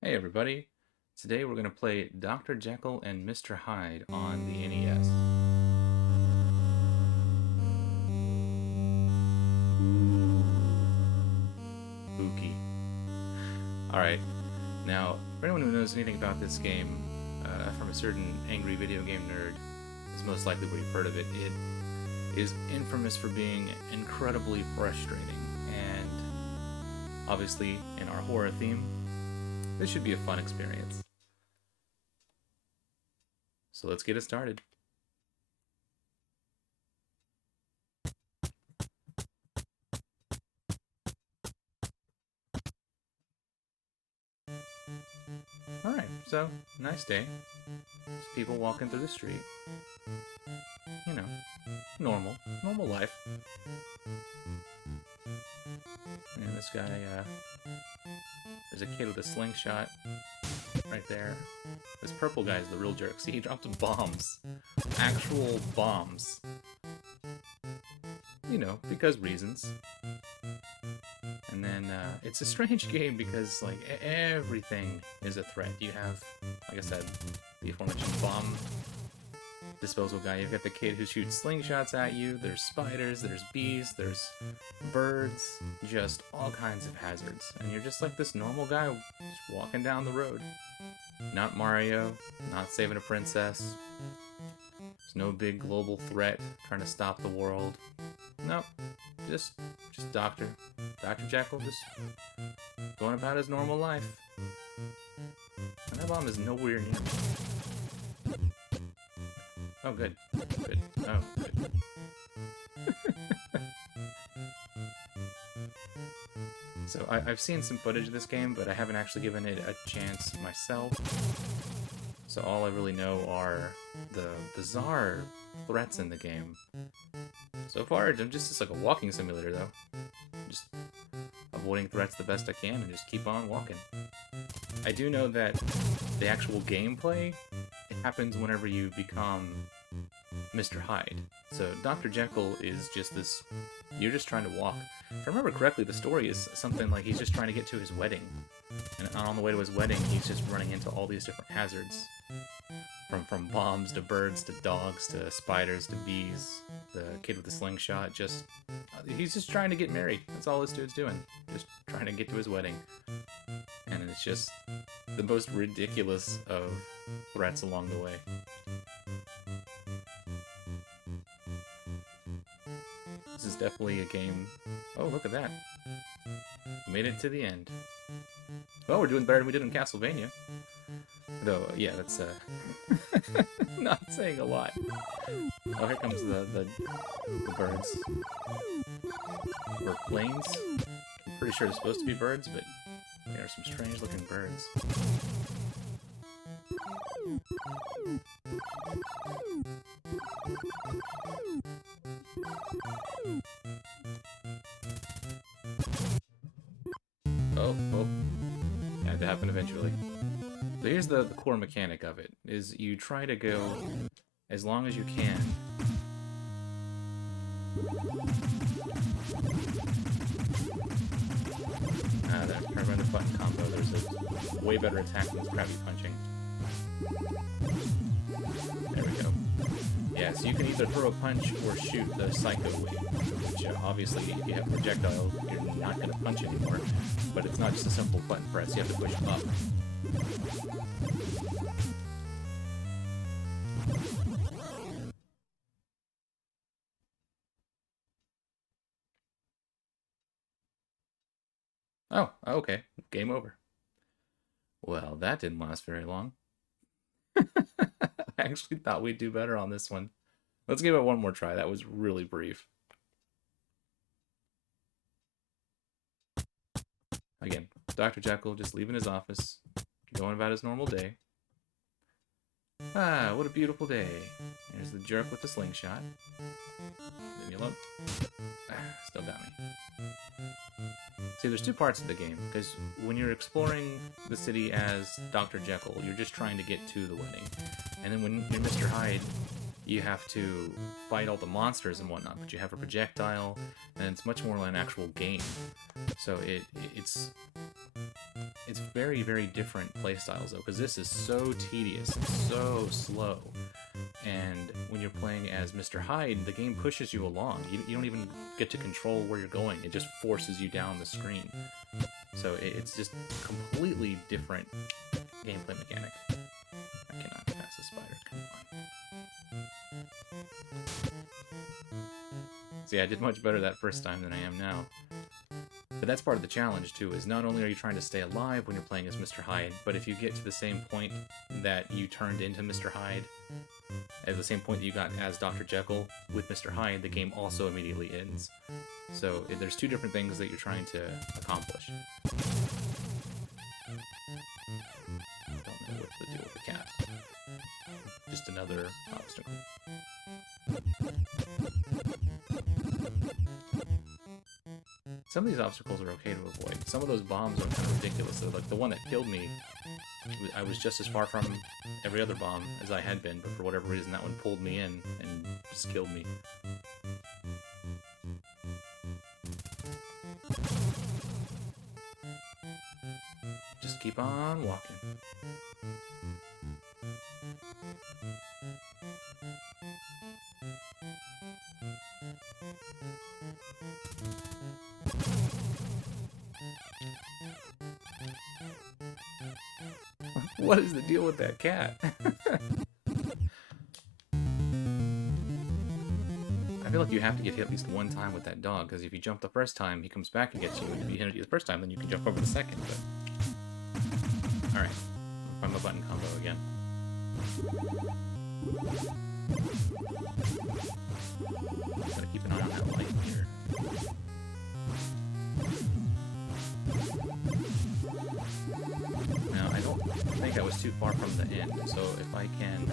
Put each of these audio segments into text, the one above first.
Hey everybody, today we're going to play Dr. Jekyll and Mr. Hyde on the NES. Spooky. Alright, now, for anyone who knows anything about this game, from a certain angry video game nerd, is most likely where you've heard of it. It is infamous for being incredibly frustrating, and obviously, in our horror theme, this should be a fun experience. So let's get it started. Alright, so, nice day. Just people walking through the street. You know, normal life. And this guy, there's a kid with a slingshot right there. This purple guy's the real jerk. See, he dropped bombs. Actual bombs. You know, because reasons. And then, it's a strange game because, like, everything is a threat. You have, like I said, the aforementioned bomb disposal guy. You've got the kid who shoots slingshots at you. There's spiders, there's bees, there's birds, just all kinds of hazards. And you're just like this normal guy just walking down the road. Not Mario, not saving a princess. There's no big global threat trying to stop the world. Nope, just Dr. Jekyll, just going about his normal life. And that bomb is nowhere near me. Oh, good. Good. Oh, good. So, I've seen some footage of this game, but I haven't actually given it a chance myself. So all I really know are the bizarre threats in the game. So far, I'm just like a walking simulator, though. Just avoiding threats the best I can and just keep on walking. I do know that the actual gameplay, it happens whenever you become Mr. Hyde. So Dr. Jekyll is just this... You're just trying to walk. If I remember correctly, the story is something like he's just trying to get to his wedding. And on the way to his wedding, he's just running into all these different hazards. From bombs to birds to dogs to spiders to bees. The kid with the slingshot just... he's just trying to get married. That's all this dude's doing. Just trying to get to his wedding. And it's just the most ridiculous of threats along the way. This is definitely a game... Oh, look at that. We made it to the end. Well, we're doing better than we did in Castlevania. Though, yeah, that's, not saying a lot. Oh, here comes the birds. Or planes. I'm pretty sure they're supposed to be birds, but they are some strange-looking birds. Oh. Had to happen eventually. So here's the core mechanic of it, is you try to go as long as you can. That remember the button combo, there's a way better attack than this crappy punching. There we go. Yeah, so you can either throw a punch or shoot the Psycho Wing, which obviously if you have a projectile, you're not going to punch anymore, but it's not just a simple button press, you have to push up. Oh, okay. Game over. Well, that didn't last very long. I actually thought we'd do better on this one. Let's give it one more try. That was really brief. Again, Dr. Jekyll just leaving his office, going about his normal day. Ah, what a beautiful day. There's the jerk with the slingshot. Leave me alone. Ah, still got me. See, there's two parts of the game, because when you're exploring the city as Dr. Jekyll, you're just trying to get to the wedding. And then when you're Mr. Hyde, you have to fight all the monsters and whatnot, but you have a projectile, and it's much more like an actual game. So it's very, very different playstyles, though, because this is so tedious and so slow. And when you're playing as Mr. Hyde, the game pushes you along. You don't even get to control where you're going. It just forces you down the screen. So it's just completely different gameplay mechanic. I cannot get past the spider. Come on. See, I did much better that first time than I am now. But that's part of the challenge, too, is not only are you trying to stay alive when you're playing as Mr. Hyde, but if you get to the same point that you turned into Mr. Hyde, at the same point that you got as Dr. Jekyll with Mr. Hyde, the game also immediately ends. So there's two different things that you're trying to accomplish. I don't know what to do with the cat. Just another obstacle. Some of these obstacles are okay to avoid. Some of those bombs are kind of ridiculous. So, like the one that killed me, I was just as far from every other bomb as I had been, but for whatever reason that one pulled me in and just killed me. Just keep on walking. What is the deal with that cat? I feel like you have to get hit at least one time with that dog, because if you jump the first time, he comes back and gets you, and if he hit you the first time, then you can jump over the second, but... Alright, find my button combo again. Gotta keep an eye on that light here. Now, I don't think I was too far from the end, so if I can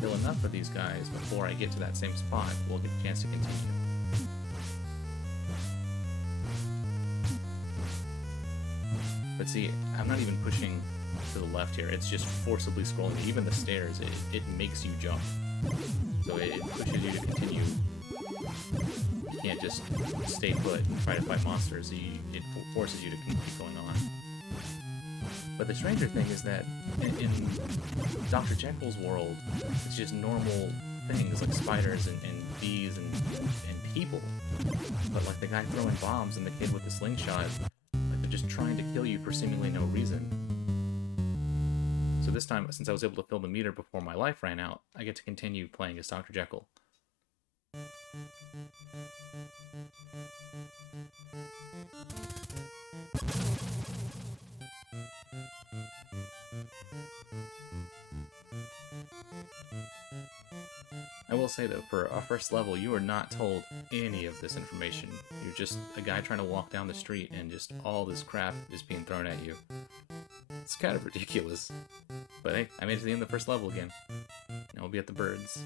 kill enough of these guys before I get to that same spot, we'll get a chance to continue. But see, I'm not even pushing to the left here, it's just forcibly scrolling. Even the stairs, it makes you jump. So it pushes you to continue. You can't just stay put and try to fight monsters, it forces you to keep going on. But the stranger thing is that in Dr. Jekyll's world, it's just normal things like spiders and bees and people. But like the guy throwing bombs and the kid with the slingshot, like they're just trying to kill you for seemingly no reason. So this time, since I was able to fill the meter before my life ran out, I get to continue playing as Dr. Jekyll. I will say though, for our first level, you are not told any of this information. You're just a guy trying to walk down the street and just all this crap is being thrown at you. It's kind of ridiculous. But hey, I made it to the end of the first level again. Now we'll be at the birds.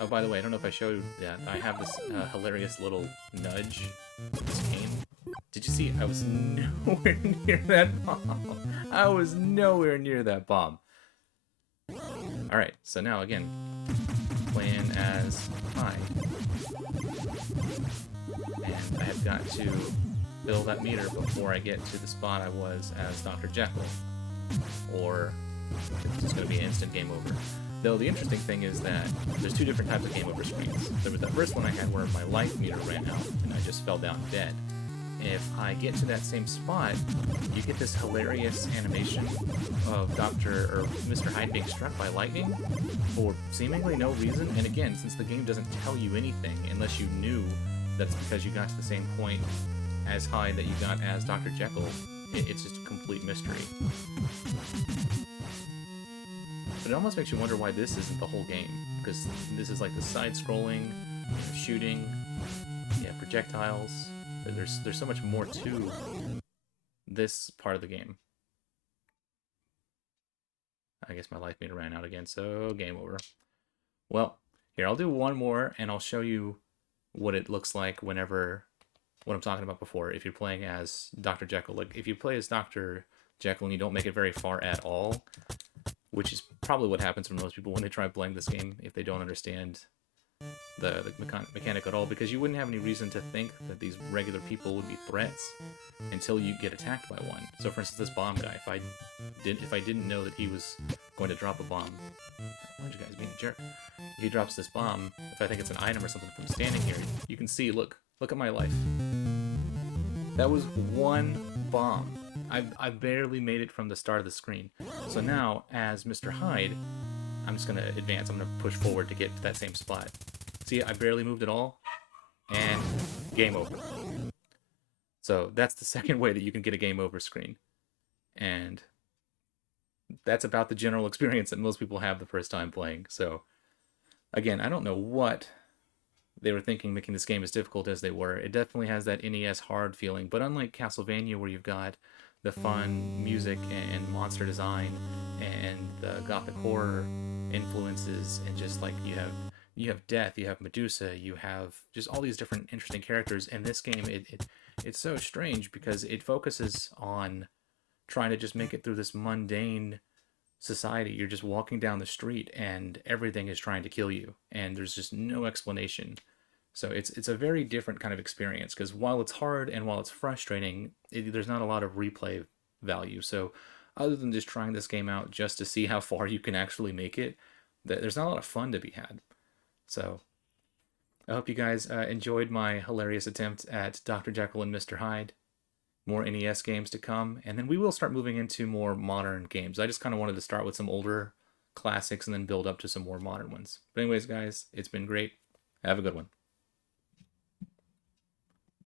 Oh, by the way, I don't know if I showed that. I have this hilarious little nudge with this cane. Did you see? I was nowhere near that bomb. I was nowhere near that bomb. Alright, so now again, playing as Hyde. And I have got to fill that meter before I get to the spot I was as Dr. Jekyll. Or it's just going to be an instant game over. Though the interesting thing is that there's two different types of game over screens. There was that first one I had where my life meter ran out and I just fell down dead. If I get to that same spot, you get this hilarious animation of Mr. Hyde being struck by lightning for seemingly no reason. And again, since the game doesn't tell you anything unless you knew that it's because you got to the same point as Hyde that you got as Dr. Jekyll, it's just a complete mystery. But it almost makes you wonder why this isn't the whole game, because this is like the side-scrolling, shooting, projectiles. There's so much more to this part of the game. I guess my life meter ran out again, so game over. Well, here, I'll do one more, and I'll show you what it looks like what I'm talking about before, if you're playing as Dr. Jekyll. Like, if you play as Dr. Jekyll and you don't make it very far at all, which is probably what happens for most people when they try playing this game, if they don't understand mechanic at all, because you wouldn't have any reason to think that these regular people would be threats until you get attacked by one. So for instance, this bomb guy, if I didn't know that he was going to drop a bomb, why are you guys being a jerk? He drops this bomb. If I think it's an item or something from standing here, you can see, look at my life. That was one bomb. I barely made it from the start of the screen. So now, as Mr. Hyde, I'm just going to advance. I'm going to push forward to get to that same spot. See, I barely moved at all, and game over. So that's the second way that you can get a game over screen. And that's about the general experience that most people have the first time playing. So, again, I don't know what they were thinking making this game as difficult as they were. It definitely has that NES hard feeling, but unlike Castlevania, where you've got the fun music and monster design and the gothic horror influences, and just like you have Death, you have Medusa, you have just all these different interesting characters. In this game, it's so strange because it focuses on trying to just make it through this mundane society. You're just walking down the street and everything is trying to kill you, and there's just no explanation. So it's a very different kind of experience, because while it's hard and while it's frustrating, there's not a lot of replay value. So other than just trying this game out just to see how far you can actually make it, there's not a lot of fun to be had. So I hope you guys enjoyed my hilarious attempt at Dr. Jekyll and Mr. Hyde. More NES games to come, and then we will start moving into more modern games. I just kind of wanted to start with some older classics and then build up to some more modern ones. But anyways, guys, it's been great. Have a good one.